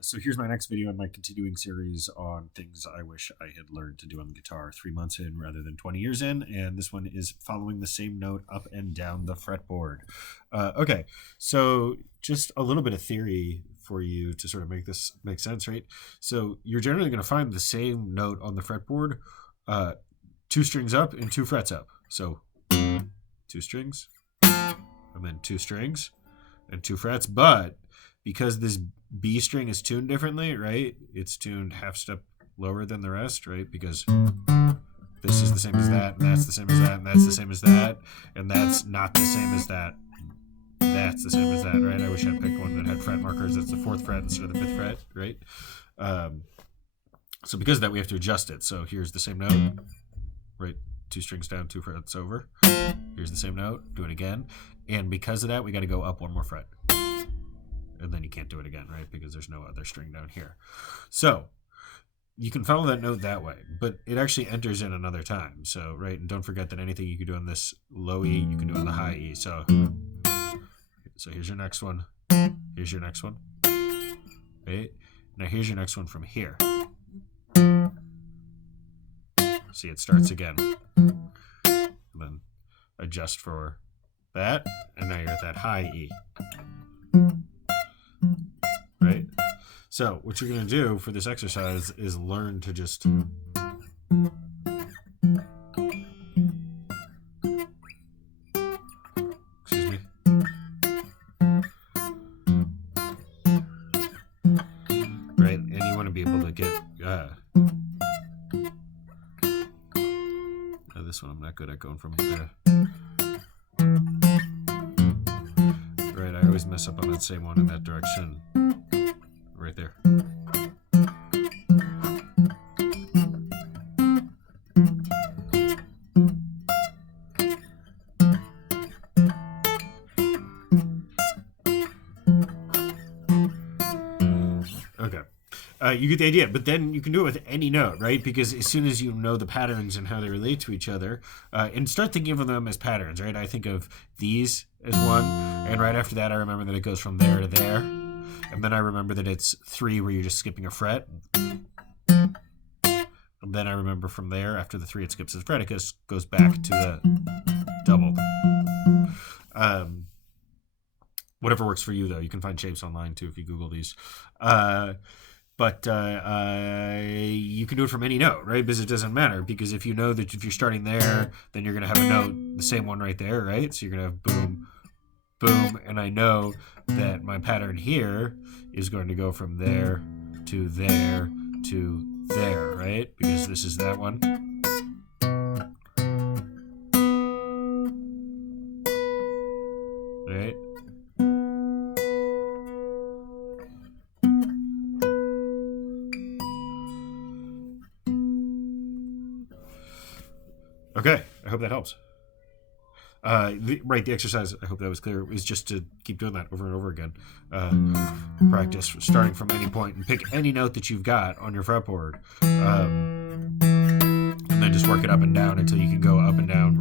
So here's my next video in my continuing series on things I wish I had learned to do on the guitar 3 months in rather than 20 years in, and this one is following the same note up and down the fretboard. Okay, so just a little bit of theory for you to sort of make this make sense, right? So you're generally going to find the same note on the fretboard, 2 strings up and 2 frets up. So 2 strings, and then 2 strings and 2 frets, but because this B string is tuned differently, right? It's tuned half step lower than the rest, right? Because this is the same as that, and that's the same as that, and that's the same as that, and that's not the same as that. That's the same as that, right? I wish I'd picked one that had fret markers. That's the 4th fret instead of the 5th fret, right? So because of that, we have to adjust it. So here's the same note, right? 2 strings down, 2 frets over. Here's the same note. Do it again. And because of that, we got to go up 1 more fret. And then you can't do it again, right? Because there's no other string down here. So you can follow that note that way, but it actually enters in another time. So, right, and don't forget that anything you can do on this low E, you can do on the high E. So here's your next one. Here's your next one. Right? Now here's your next one from here. See, it starts again. And then adjust for that, and now you're at that high E. Right? So what you're going to do for this exercise is learn to just excuse me. Right? And you want to be able to get this one I'm not good at going from there. Right, I always mess up on that same one in that direction. Right there. Okay. You get the idea, but then you can do it with any note, right? Because as soon as you know the patterns and how they relate to each other, and start thinking of them as patterns, right? I think of these as one, and right after that I remember that it goes from there to there. And then I remember that it's 3 where you're just skipping a fret. And then I remember from there, after the 3 it skips a fret, it goes back to the double. Whatever works for you, though. You can find shapes online, too, if you Google these. But you can do it from any note, right? Because it doesn't matter. Because if you know that if you're starting there, then you're going to have a note, the same one right there, right? So you're going to have boom, boom, and I know that my pattern here is going to go from there to there to there, right? Because this is that one. Right? Okay, I hope that helps. The exercise, I hope that was clear, is just to keep doing that over and over again. Practice starting from any point and pick any note that you've got on your fretboard. And then just work it up and down until you can go up and down